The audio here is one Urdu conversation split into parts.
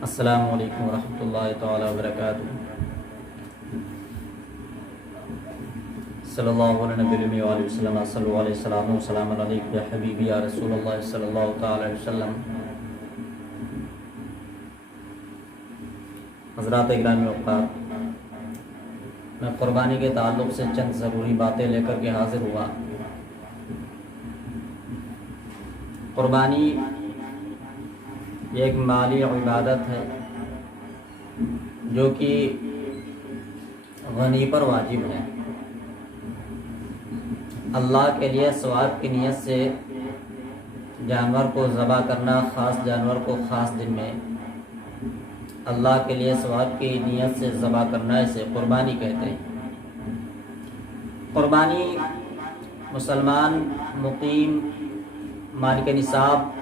السلام علیکم ورحمۃ اللہ تعالی وبرکاتہ۔ صلی اللہ علیہ نبی علیہ وسلم، صلی اللہ علیہ وسلم، السلام علیکم یا حبیبی یا رسول اللہ صلی اللہ تعالی علیہ وسلم۔ حضرات گرامی اوقات، میں قربانی کے تعلق سے چند ضروری باتیں لے کر کے حاضر ہوا۔ قربانی یہ ایک مالی عبادت ہے جو کہ غنی پر واجب ہے۔ اللہ کے لیے ثواب کی نیت سے جانور کو ذبح کرنا، خاص جانور کو خاص دن میں اللہ کے لیے ثواب کی نیت سے ذبح کرنا، اسے قربانی کہتے ہیں۔ قربانی مسلمان مقیم مالک نصاب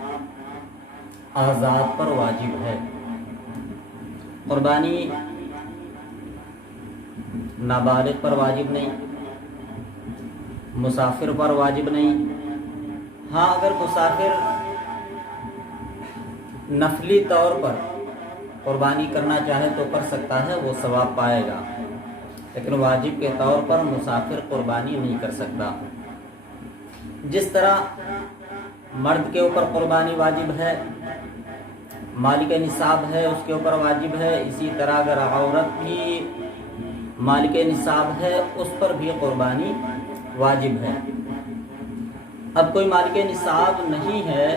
آزاد پر واجب ہے۔ قربانی نابالغ پر واجب نہیں، مسافر پر واجب نہیں۔ ہاں، اگر مسافر نفلی طور پر قربانی کرنا چاہے تو کر سکتا ہے، وہ ثواب پائے گا، لیکن واجب کے طور پر مسافر قربانی نہیں کر سکتا۔ جس طرح مرد کے اوپر قربانی واجب ہے، مالک نصاب ہے، اس کے اوپر واجب ہے، اسی طرح اگر عورت بھی مالک نصاب ہے اس پر بھی قربانی واجب ہے۔ اب کوئی مالک نصاب نہیں ہے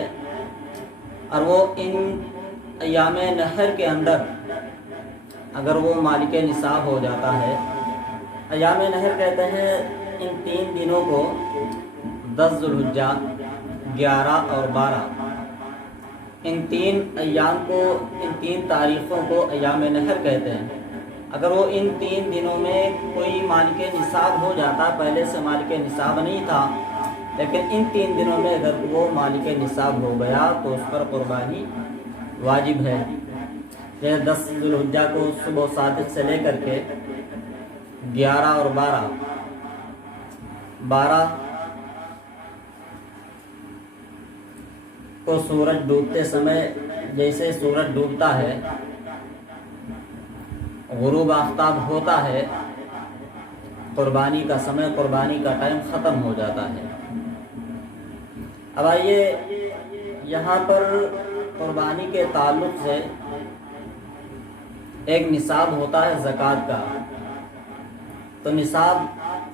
اور وہ ان ایام نحر کے اندر اگر وہ مالک نصاب ہو جاتا ہے، ایام نحر کہتے ہیں ان 3 دنوں کو، 10 ذوالحجہ، 11 اور 12، ان 3 ایام کو، ان 3 تاریخوں کو ایام نحر کہتے ہیں۔ اگر وہ ان 3 دنوں میں کوئی مالک نصاب ہو جاتا، پہلے سے مالک نصاب نہیں تھا لیکن ان 3 دنوں میں اگر وہ مالک نصاب ہو گیا تو اس پر قربانی واجب ہے۔ یہ 10 ذوالحجہ کو صبح صادق سے لے کر کے 11 اور 12 کو سورج ڈوبتے سمے، جیسے سورج ڈوبتا ہے، غروب آفتاب ہوتا ہے، قربانی کا سمے، قربانی کا ٹائم ختم ہو جاتا ہے۔ اب آئیے یہاں پر قربانی کے تعلق سے ایک نصاب ہوتا ہے زکوٰۃ کا، تو نصاب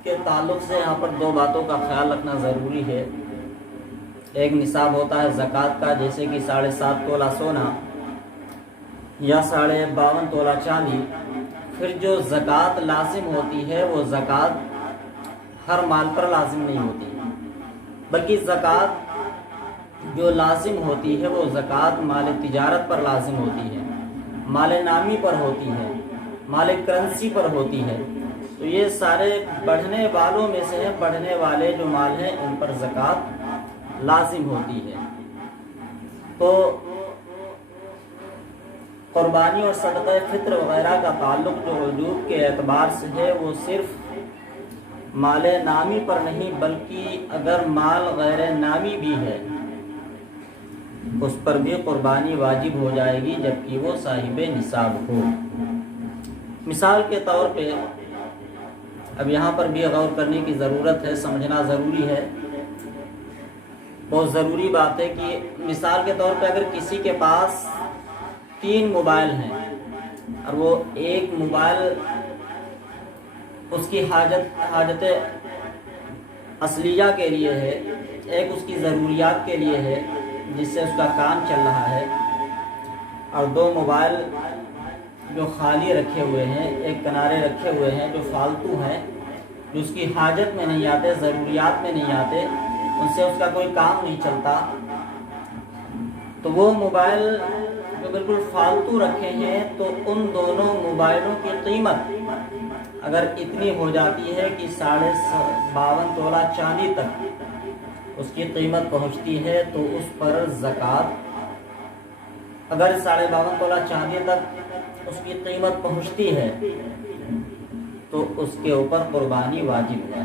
کے تعلق سے یہاں پر 2 باتوں کا خیال رکھنا ضروری ہے۔ ایک نصاب ہوتا ہے زکوٰۃ کا، جیسے کہ 7.5 تولہ سونا یا 52.5 تولہ چاندی۔ پھر جو زکوٰۃ لازم ہوتی ہے وہ زکوٰۃ ہر مال پر لازم نہیں ہوتی، بلکہ زکوٰۃ جو لازم ہوتی ہے وہ زکوٰۃ مال تجارت پر لازم ہوتی ہے، مال نامی پر ہوتی ہے، مال کرنسی پر ہوتی ہے۔ تو یہ سارے بڑھنے والوں میں سے ہیں، بڑھنے والے جو مال ہیں ان پر زکوٰۃ لازم ہوتی ہے۔ تو قربانی اور صدقہ فطر وغیرہ کا تعلق جو وجوب کے اعتبار سے ہے وہ صرف مال نامی پر نہیں، بلکہ اگر مال غیر نامی بھی ہے اس پر بھی قربانی واجب ہو جائے گی، جبکہ وہ صاحب نصاب ہو۔ مثال کے طور پہ اب یہاں پر بھی غور کرنے کی ضرورت ہے، سمجھنا ضروری ہے، بہت ضروری بات ہے کہ مثال کے طور پہ اگر کسی کے پاس 3 موبائل ہیں اور وہ ایک موبائل اس کی حاجت اصلیہ کے لیے ہے، ایک اس کی ضروریات کے لیے ہے جس سے اس کا کام چل رہا ہے، اور 2 موبائل جو خالی رکھے ہوئے ہیں، ایک کنارے رکھے ہوئے ہیں جو فالتو ہیں، جو اس کی حاجت میں نہیں آتے، ضروریات میں نہیں آتے، ان سے اس کا کوئی کام نہیں چلتا، تو وہ موبائل جو بالکل فالتو رکھے ہیں تو ان دونوں موبائلوں کی قیمت اگر اتنی ہو جاتی ہے کہ 52.5 تولہ چاندی تک اس کی قیمت پہنچتی ہے تو اس پر زکوٰۃ، اگر 52.5 تولہ چاندی تک اس کی قیمت پہنچتی ہے تو اس کے اوپر قربانی واجب ہے،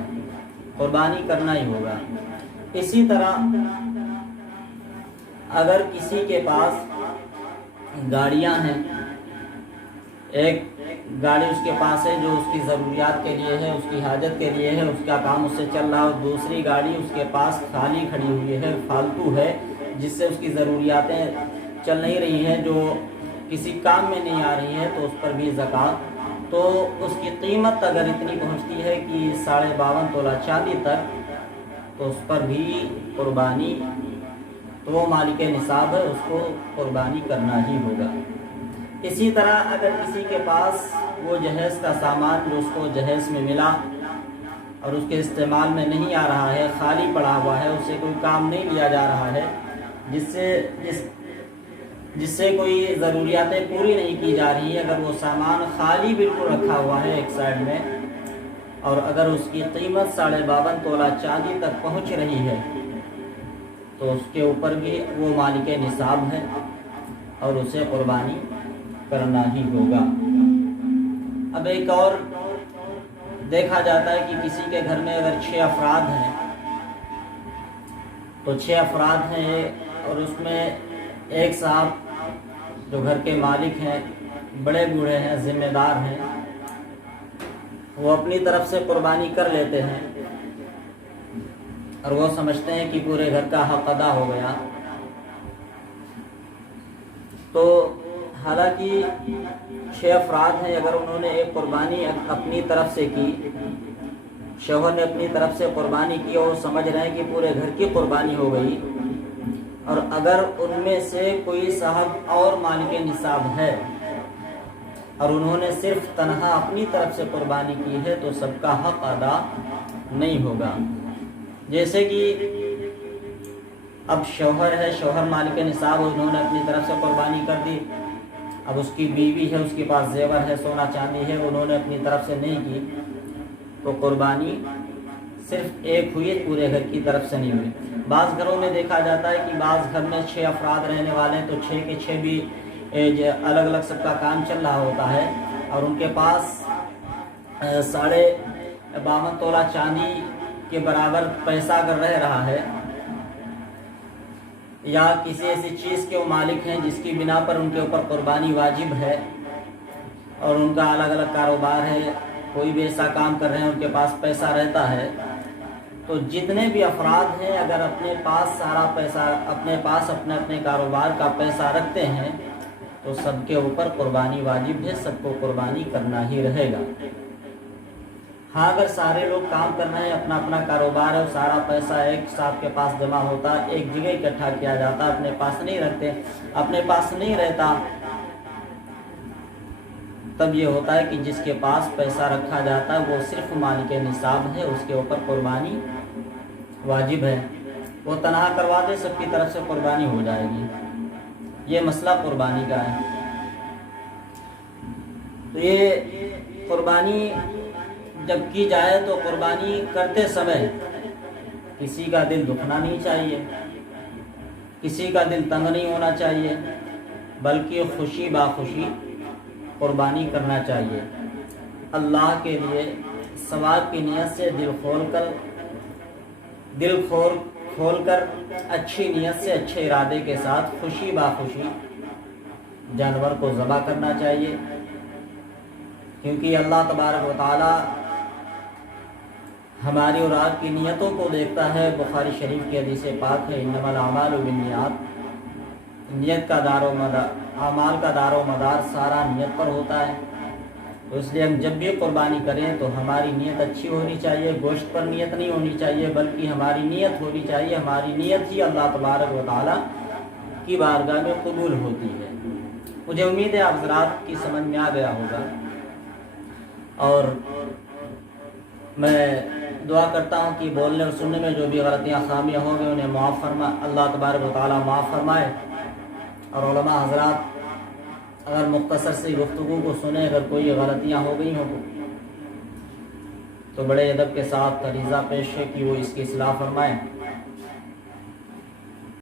قربانی کرنا ہی ہوگا۔ اسی طرح اگر کسی کے پاس گاڑیاں ہیں، ایک گاڑی اس کے پاس ہے جو اس کی ضروریات کے لیے ہے، اس کی حاجت کے لیے ہے، اس کا کام اس سے چل رہا ہے، اور دوسری گاڑی اس کے پاس خالی کھڑی ہوئی ہے، فالتو ہے، جس سے اس کی ضروریاتیں چل نہیں رہی ہیں، جو کسی کام میں نہیں آ رہی ہے، تو اس پر بھی زکوٰۃ، تو اس کی قیمت اگر اتنی پہنچتی ہے کہ 52.5 تولہ چاندی تک، تو اس پر بھی قربانی، تو وہ مالک نصاب ہے، اس کو قربانی کرنا ہی ہوگا۔ اسی طرح اگر کسی کے پاس وہ جہیز کا سامان جو اس کو جہیز میں ملا اور اس کے استعمال میں نہیں آ رہا ہے، خالی پڑا ہوا ہے، اس سے کوئی کام نہیں لیا جا رہا ہے، جس سے کوئی ضروریاتیں پوری نہیں کی جا رہی ہے، اگر وہ سامان خالی بالکل رکھا ہوا ہے ایک سائڈ میں، اور اگر اس کی قیمت 52.5 تولہ چاندی تک پہنچ رہی ہے، تو اس کے اوپر بھی وہ مالک نصاب ہے اور اسے قربانی کرنا ہی ہوگا۔ اب ایک اور دیکھا جاتا ہے کہ کسی کے گھر میں اگر 6 افراد ہیں، تو 6 افراد ہیں، اور اس میں ایک صاحب جو گھر کے مالک ہیں، بڑے بوڑھے ہیں، ذمہ دار ہیں، وہ اپنی طرف سے قربانی کر لیتے ہیں، اور وہ سمجھتے ہیں کہ پورے گھر کا حق ادا ہو گیا، تو حالانکہ 6 افراد ہیں، اگر انہوں نے ایک قربانی اپنی طرف سے کی، شوہر نے اپنی طرف سے قربانی کی، اور وہ سمجھ رہے ہیں کہ پورے گھر کی قربانی ہو گئی، اور اگر ان میں سے کوئی صاحب اور مالک نصاب ہے اور انہوں نے صرف تنہا اپنی طرف سے قربانی کی ہے، تو سب کا حق ادا نہیں ہوگا۔ جیسے کہ اب شوہر ہے، شوہر مالک نصاب، انہوں نے اپنی طرف سے قربانی کر دی، اب اس کی بیوی ہے، اس کے پاس زیور ہے، سونا چاندی ہے، انہوں نے اپنی طرف سے نہیں کی، تو قربانی صرف ایک ہوئی، پورے گھر کی طرف سے نہیں ہوئی۔ بعض گھروں میں دیکھا جاتا ہے کہ بعض گھر میں 6 افراد رہنے والے ہیں، تو 6 کے 6 بھی الگ الگ سب کا کام چل رہا ہوتا ہے، اور ان کے پاس 52.5 تولہ چاندی کے برابر پیسہ اگر رہ رہا ہے، یا کسی ایسی چیز کے وہ مالک ہیں جس کی بنا پر ان کے اوپر قربانی واجب ہے، اور ان کا الگ الگ کاروبار ہے، کوئی بھی ایسا کام کر رہے ہیں، ان کے پاس پیسہ رہتا ہے، تو جتنے بھی افراد ہیں اگر اپنے پاس سارا پیسہ، اپنے پاس اپنے اپنے کاروبار کا پیسہ رکھتے ہیں، تو سب کے اوپر قربانی واجب ہے، سب کو قربانی کرنا ہی رہے گا۔ ہاں اگر سارے لوگ کام کر رہے ہیں، اپنا اپنا کاروبار ہے، سارا پیسہ ایک ساتھ کے پاس جمع ہوتا ہے، ایک جگہ اکٹھا کیا جاتا، اپنے پاس نہیں رکھتے، اپنے پاس نہیں رہتا، تب یہ ہوتا ہے کہ جس کے پاس پیسہ رکھا جاتا ہے وہ صرف مالک نصاب ہے، اس کے اوپر قربانی واجب ہے، وہ تنہا کروا دے، سب کی طرف سے قربانی ہو جائے گی۔ یہ مسئلہ قربانی کا ہے۔ تو یہ قربانی جب کی جائے تو قربانی کرتے سمے کسی کا دل دکھنا نہیں چاہیے، کسی کا دل تنگ نہیں ہونا چاہیے، بلکہ خوشی باخوشی قربانی کرنا چاہیے، اللہ کے لیے ثواب کی نیت سے دل کھول کر اچھی نیت سے، اچھے ارادے کے ساتھ خوشی باخوشی جانور کو ذبح کرنا چاہیے، کیونکہ اللہ تبارک و تعالی ہماری اور آپ کی نیتوں کو دیکھتا ہے۔ بخاری شریف کی حدیث پاک ہے، انما الاعمال بالنیات، نیت کا اعمال کا دار و مدار سارا نیت پر ہوتا ہے، تو اس لیے ہم جب بھی قربانی کریں تو ہماری نیت اچھی ہونی چاہیے، گوشت پر نیت نہیں ہونی چاہیے، بلکہ ہماری نیت ہونی چاہیے، ہماری نیت ہی اللہ تبارک و تعالی کی بارگاہ میں قبول ہوتی ہے۔ مجھے امید ہے آپ حضرات کی سمجھ میں آ گیا ہوگا، اور میں دعا کرتا ہوں کہ بولنے اور سننے میں جو بھی غلطیاں خامیاں ہوں گے انہیں معاف فرمائے، اللہ تبارک و تعالی معاف فرمائے، اور علماء حضرات اگر مختصر سی گفتگو کو سنیں، اگر کوئی غلطیاں ہو گئی ہوں تو بڑے ادب کے ساتھ عریضہ پیش ہے کہ وہ اس کی اصلاح فرمائیں۔